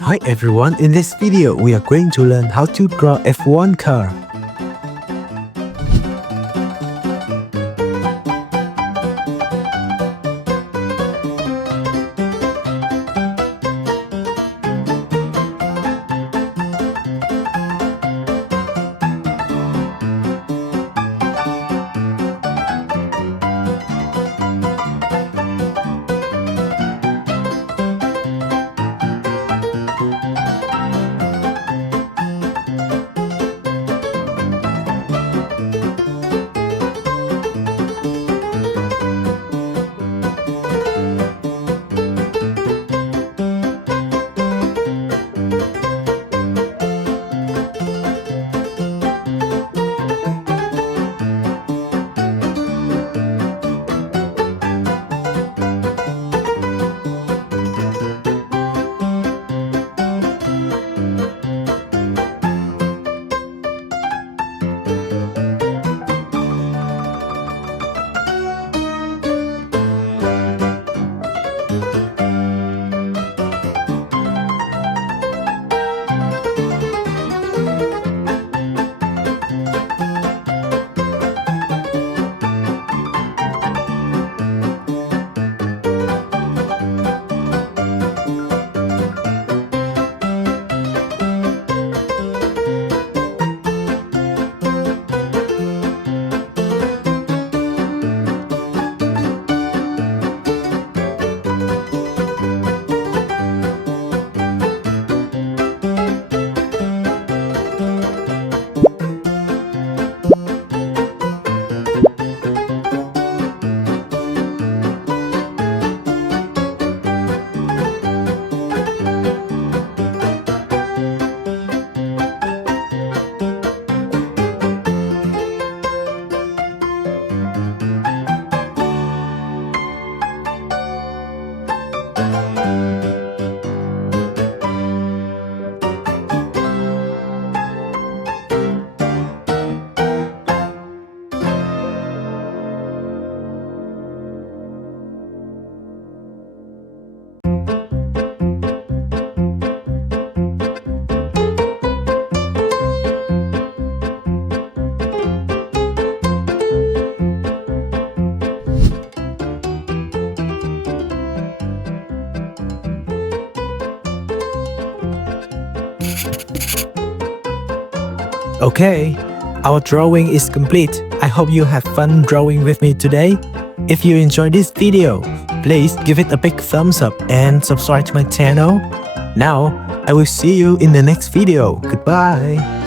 Hi everyone, in this video we are going to learn how to draw F1 car. Okay, our drawing is complete. I hope you had fun drawing with me today. If you enjoyed this video, please give it a big thumbs up and subscribe to my channel. Now, I will see you in the next video. Goodbye.